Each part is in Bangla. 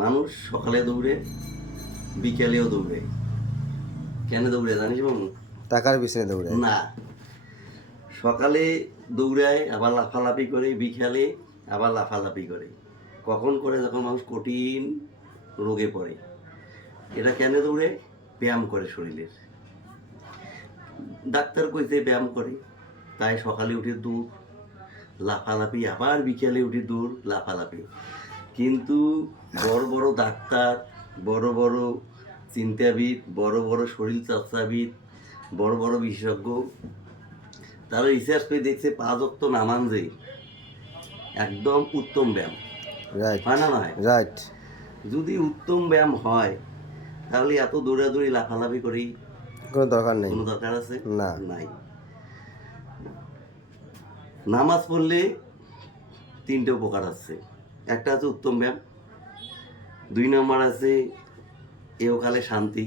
মানুষ সকালে দৌড়ে, বিকেলেও দৌড়ে। কেন দৌড়ে জানিস বাবু? টাকার পিছনে দৌড়ে না, সকালে দৌড়ায়, আবার লাফালাফি করে, বিকালে আবার লাফালাফি করে। কখন করে? যখন মানুষ কঠিন রোগে পড়ে। এটা কেন দৌড়ে? ব্যায়াম করে শরীরের। ডাক্তার কইতে ব্যায়াম করে, তাই সকালে উঠে দৌড়, লাফালাফি, আবার বিকেলে উঠে দৌড়, লাফালাফি। কিন্তু বড় বড় ডাক্তার, বড় বড় চিন্তাবিদ, বড় বড় শরীর চর্চাবিদ, বড় বড় বিশেষজ্ঞ, তারা রিসার্চ করে দেখছে 5 ওয়াক্ত নামাজ যে একদম উত্তম ব্যায়াম। রাইট হয় না? নয়? রাইট। যদি উত্তম ব্যায়াম হয় তাহলে এত দৌড়াদৌড়ি লাফালাফি করি কোনো দরকার নেই। কোনো দরকার আছে? না। নাই। নামাজ পড়লে 3টে উপকার আছে। একটা আছে উত্তম ব্যায়াম, 2 নম্বর আছে এহকালে শান্তি,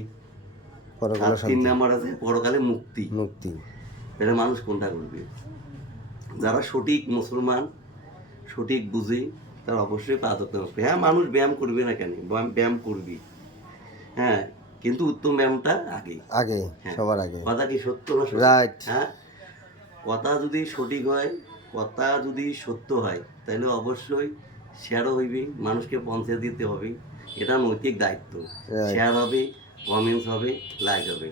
পরকালে আর 3 শান্তি, নম্বর আছে পরকালে মুক্তি। মুক্তি। এটা মানুষ কোনটা করবে? যারা সঠিক মুসলমান, সঠিক বুঝে, তারা অবশ্যই 5 ওয়াক্ত নামাজ পড়ে। হ্যাঁ, মানুষ ব্যায়াম করবে না কেন? ব্যায়াম করবি, হ্যাঁ, কিন্তু উত্তম ব্যায়ামটা আগে। আগে, হ্যাঁ। সবার আগে। কথা কি সত্য না সত্য? রাইট। হ্যাঁ, কথা যদি সঠিক হয়, কথা যদি সত্য হয়, তাহলে অবশ্যই শেয়ারও হইবে, মানুষকে পৌঁছে দিতে হবে। এটা নৈতিক দায়িত্ব। Right. শেয়ার হবে, কমেন্টস হবে, লাইক হবে।